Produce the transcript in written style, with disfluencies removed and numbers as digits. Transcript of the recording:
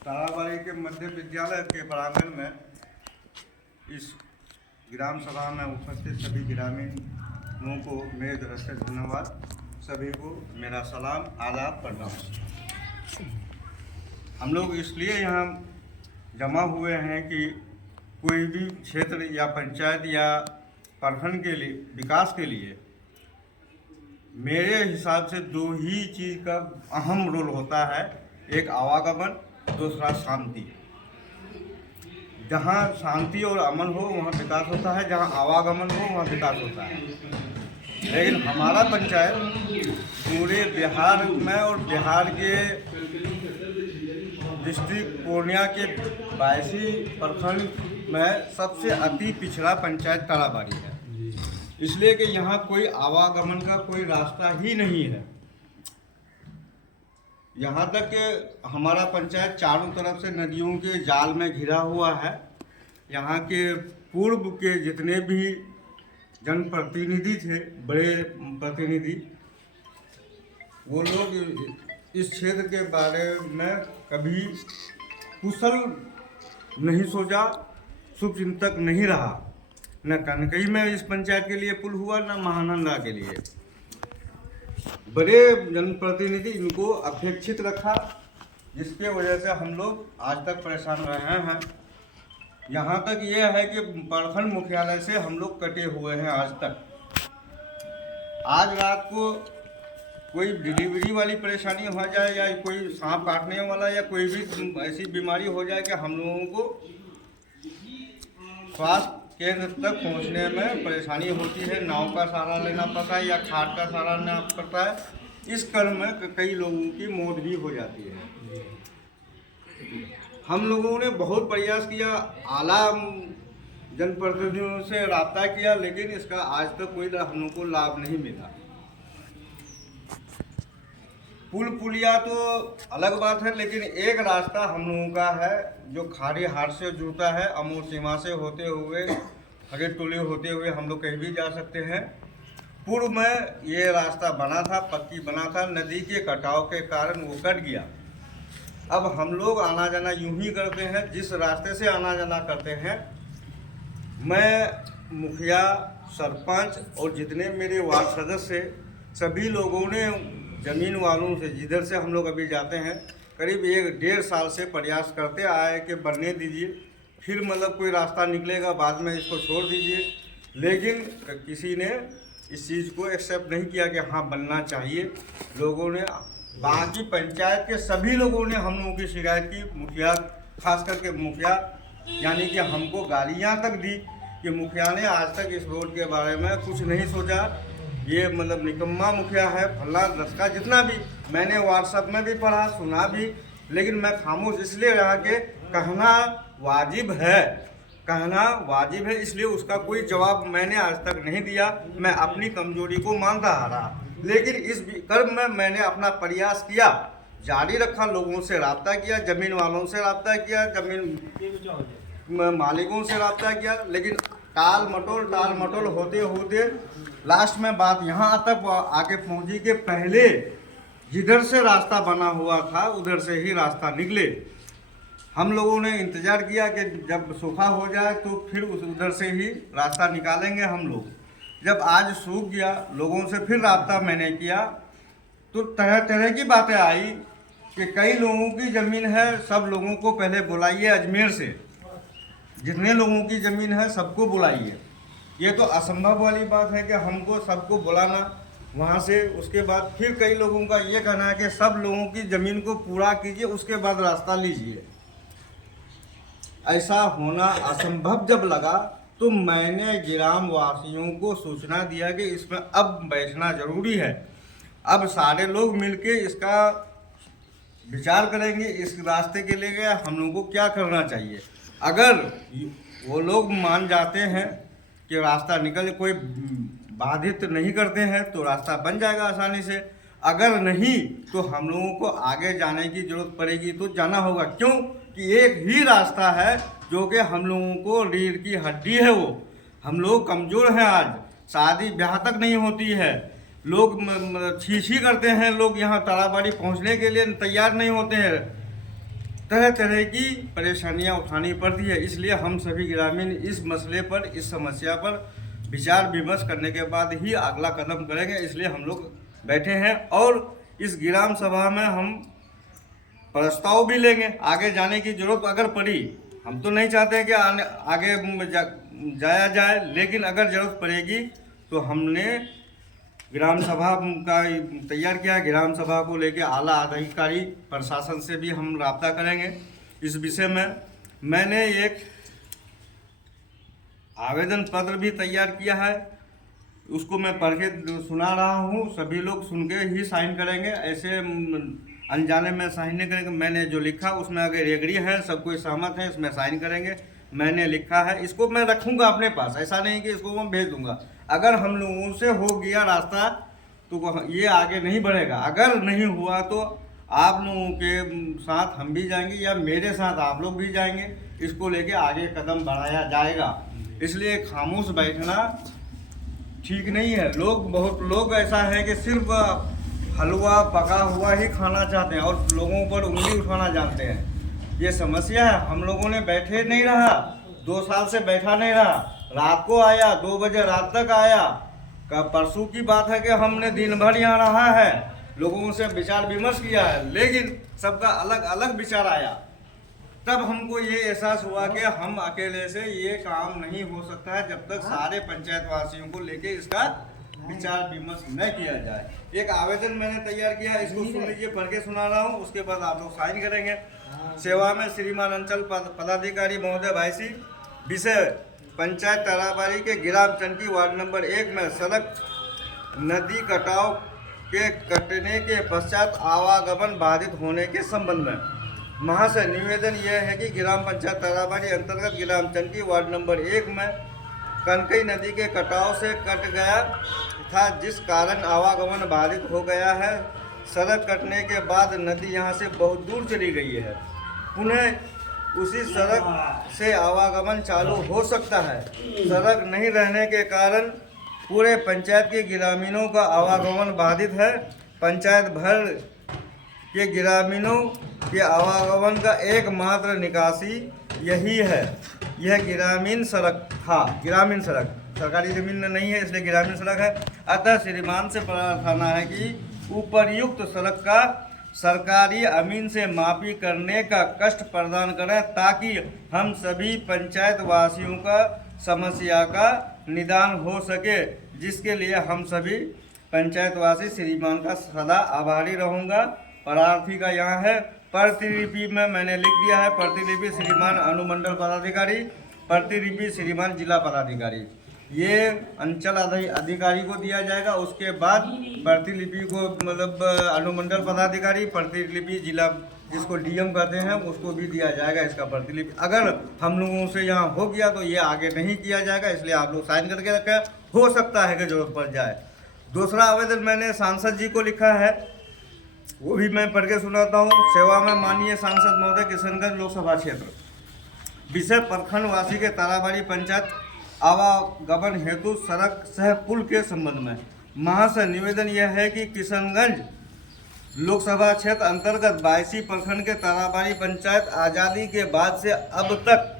ताराबाड़ी के मध्य विद्यालय के प्रांगण में इस ग्राम सभा में उपस्थित सभी ग्रामीणों को मेरे तरफ से धन्यवाद। सभी को मेरा सलाम, आदाब, प्रणाम। हम लोग इसलिए यहाँ जमा हुए हैं कि कोई भी क्षेत्र या पंचायत या प्रखंड के लिए विकास के लिए मेरे हिसाब से दो ही चीज़ का अहम रोल होता है। एक आवागमन, दूसरा शांति। जहाँ शांति और अमन हो वहाँ विकास होता है, जहाँ आवागमन हो वहाँ विकास होता है। लेकिन हमारा पंचायत पूरे बिहार में और बिहार के डिस्ट्रिक्ट पूर्णिया के 82 प्रखंड में सबसे अति पिछड़ा पंचायत ताराबाड़ी है। इसलिए कि यहाँ कोई आवागमन का कोई रास्ता ही नहीं है। यहाँ तक कि हमारा पंचायत चारों तरफ से नदियों के जाल में घिरा हुआ है। यहाँ के पूर्व के जितने भी जनप्रतिनिधि थे, बड़े प्रतिनिधि, वो लोग इस क्षेत्र के बारे में कभी कुशल नहीं सोचा, शुभचिंतक नहीं रहा। न कनकई में इस पंचायत के लिए पुल हुआ, न महानंदा के लिए। बड़े जनप्रतिनिधि इनको अपेक्षित रखा, जिसके वजह से हम लोग आज तक परेशान रहे हैं। यहाँ तक ये है कि प्रखंड मुख्यालय से हम लोग कटे हुए हैं आज तक। आज रात को कोई डिलीवरी वाली परेशानी हो जाए या कोई सांप काटने वाला या कोई भी ऐसी बीमारी हो जाए कि हम लोगों को स्वास्थ्य केंद्र तक पहुंचने में परेशानी होती है। नाव का सहारा लेना पड़ता है या खाट का सहारा लेना पड़ता है। इस क्रम में कई लोगों की मौत भी हो जाती है। हम लोगों ने बहुत प्रयास किया, आला जनप्रतिनिधियों से राब्ता किया, लेकिन इसका आज तक कोई हम लोगों को लाभ नहीं मिला। पुल पुलिया तो अलग बात है, लेकिन एक रास्ता हम लोगों का है जो खाड़ी हाट से जुड़ता है, अमूर सीमा से होते हुए, हरे टोले होते हुए हम लोग कहीं भी जा सकते हैं। पूर्व में ये रास्ता बना था, पक्की बना था, नदी के कटाव के कारण वो कट गया। अब हम लोग आना जाना यूं ही करते हैं, जिस रास्ते से आना जाना करते हैं। मैं मुखिया, सरपंच और जितने मेरे वार्ड सदस्य, सभी लोगों ने ज़मीन वालों से, जिधर से हम लोग अभी जाते हैं, करीब 1-1.5 साल से प्रयास करते आए कि बनने दीजिए, फिर मतलब कोई रास्ता निकलेगा, बाद में इसको छोड़ दीजिए। लेकिन किसी ने इस चीज़ को एक्सेप्ट नहीं किया कि हाँ बनना चाहिए। लोगों ने, बाकी पंचायत के सभी लोगों ने हम लोगों की शिकायत की। मुखिया, खास करके मुखिया, यानी कि हमको गालियाँ तक दी कि मुखिया ने आज तक इस रोड के बारे में कुछ नहीं सोचा, ये मतलब निकम्मा मुखिया है, फला दसका, जितना भी मैंने व्हाट्सएप में भी पढ़ा, सुना भी। लेकिन मैं खामोश इसलिए रहा कि कहना वाजिब है, कहना वाजिब है, इसलिए उसका कोई जवाब मैंने आज तक नहीं दिया। मैं अपनी कमजोरी को मानता आ रहा, लेकिन इस कर्म में मैंने अपना प्रयास किया, जारी रखा, लोगों से रब्ता किया, ज़मीन वालों से रब्ता किया, ज़मीन मालिकों से रब्ता किया। लेकिन टाल मटोल होते होते लास्ट में बात यहाँ तक आके पहुँची कि पहले जिधर से रास्ता बना हुआ था उधर से ही रास्ता निकले। हम लोगों ने इंतज़ार किया कि जब सूखा हो जाए तो फिर उधर से ही रास्ता निकालेंगे हम लोग। जब आज सूख गया, लोगों से फिर राब्ता मैंने किया, तो तरह तरह की बातें आई कि कई लोगों की ज़मीन है, सब लोगों को पहले बुलाइए अजमेर से, जितने लोगों की ज़मीन है सबको बुलाइए। ये तो असंभव वाली बात है कि हमको सबको बुलाना वहाँ से। उसके बाद फिर कई लोगों का ये कहना है कि सब लोगों की ज़मीन को पूरा कीजिए, उसके बाद रास्ता लीजिए। ऐसा होना असंभव जब लगा तो मैंने ग्राम वासियों को सूचना दिया कि इसमें अब बैठना ज़रूरी है। अब सारे लोग मिलके इसका विचार करेंगे, इस रास्ते के लिए हम लोगों को क्या करना चाहिए। अगर वो लोग मान जाते हैं कि रास्ता निकल, कोई बाधित नहीं करते हैं, तो रास्ता बन जाएगा आसानी से। अगर नहीं तो हम लोगों को आगे जाने की ज़रूरत पड़ेगी, तो जाना होगा। क्यों कि एक ही रास्ता है जो कि हम लोगों को रीढ़ की हड्डी है। वो हम लोग कमज़ोर हैं, आज शादी ब्याह तक नहीं होती है, लोग छी छी करते हैं, लोग यहाँ ताराबाड़ी पहुँचने के लिए तैयार नहीं होते हैं। तरह तरह की परेशानियां उठानी पड़ती है। इसलिए हम सभी ग्रामीण इस मसले पर, इस समस्या पर विचार विमर्श करने के बाद ही अगला कदम करेंगे। इसलिए हम लोग बैठे हैं और इस ग्राम सभा में हम प्रस्ताव भी लेंगे। आगे जाने की जरूरत अगर पड़ी, हम तो नहीं चाहते हैं कि आगे जाया जाए, लेकिन अगर जरूरत पड़ेगी तो हमने ग्राम सभा का तैयार किया है। ग्राम सभा को लेकर आला अधिकारी प्रशासन से भी हम राब्ता करेंगे। इस विषय में मैंने एक आवेदन पत्र भी तैयार किया है, उसको मैं पढ़ के सुना रहा हूँ। सभी लोग सुन के ही साइन करेंगे, ऐसे अनजाने में साइन नहीं करेंगे। मैंने जो लिखा उसमें अगर एग्री है, सब कोई सहमत है, इसमें साइन करेंगे। मैंने लिखा है, इसको मैं रखूँगा अपने पास, ऐसा नहीं कि इसको मैं भेज दूँगा। अगर हम लोगों से हो गया रास्ता तो ये आगे नहीं बढ़ेगा। अगर नहीं हुआ तो आप लोगों के साथ हम भी जाएंगे या मेरे साथ आप लोग भी जाएंगे, इसको लेके आगे कदम बढ़ाया जाएगा। इसलिए खामोश बैठना ठीक नहीं है। बहुत लोग ऐसा है कि सिर्फ हलवा पका हुआ ही खाना चाहते हैं और लोगों पर उंगली उठाना जानते हैं। ये समस्या है। हम लोगों ने बैठे नहीं रहा, 2 साल से बैठा नहीं रहा। रात को आया, 2 बजे रात तक आया। परसों की बात है कि हमने दिन भर यहाँ रहा है, लोगों से विचार विमर्श किया है, लेकिन सबका अलग अलग विचार आया। तब हमको ये एहसास हुआ कि हम अकेले से ये काम नहीं हो सकता है जब तक सारे पंचायत वासियों को लेके इसका विचार विमर्श न किया जाए। एक आवेदन मैंने तैयार किया, इसको सुन लीजिए, पढ़ के सुना रहा हूँ, उसके बाद आप लोग साइन करेंगे। सेवा में श्रीमान अंचल पदाधिकारी महोदय भाईसी, विषय पंचायत ताराबाड़ी के ग्राम चंकी वार्ड नंबर 1 में सड़क नदी कटाव के कटने के पश्चात आवागमन बाधित होने के संबंध में महाशय निवेदन यह है कि ग्राम पंचायत ताराबाड़ी अंतर्गत ग्राम चंकी वार्ड नंबर 1 में कनकई नदी के कटाव से कट गया था, जिस कारण आवागमन बाधित हो गया है। सड़क कटने के बाद नदी यहां से बहुत दूर चली गई है। पुनः उसी सड़क से आवागमन चालू हो सकता है। सड़क नहीं रहने के कारण पूरे पंचायत के ग्रामीणों का आवागमन बाधित है। पंचायत भर के ग्रामीणों के आवागमन का एकमात्र निकासी यही है। यह ग्रामीण सड़क था, ग्रामीण सड़क, सरकारी जमीन नहीं है, इसलिए ग्रामीण सड़क है। अतः श्रीमान से प्रार्थना है कि उपरयुक्त सड़क का सरकारी अमीन से माफी करने का कष्ट प्रदान करें, ताकि हम सभी पंचायत वासियों का समस्या का निदान हो सके, जिसके लिए हम सभी पंचायतवासी श्रीमान का सदा आभारी रहूँगा। प्रार्थी का यहाँ है, प्रतिलिपि में मैंने लिख दिया है, प्रतिलिपि श्रीमान अनुमंडल पदाधिकारी, प्रतिलिपि श्रीमान जिला पदाधिकारी। ये अंचल अधिकारी को दिया जाएगा। उसके बाद प्रतिलिपि को मतलब अनुमंडल पदाधिकारी, प्रतिलिपि जिला जिसको डीएम कहते हैं उसको भी दिया जाएगा इसका प्रतिलिपि। अगर हम लोगों से यहाँ हो गया तो ये आगे नहीं किया जाएगा, इसलिए आप लोग साइन करके रखें, हो सकता है कि जरूरत पड़ जाए। दूसरा आवेदन मैंने सांसद जी को लिखा है, वो भी मैं पढ़ के सुनाता हूँ। सेवा में माननीय सांसद महोदय किशनगंज लोकसभा क्षेत्र, विषय प्रखंड वासी के ताराबाड़ी पंचायत आवागमन हेतु सड़क सह पुल के संबंध में महाशय निवेदन यह है कि किशनगंज लोकसभा क्षेत्र अंतर्गत 22 प्रखंड के ताराबाड़ी पंचायत आज़ादी के बाद से अब तक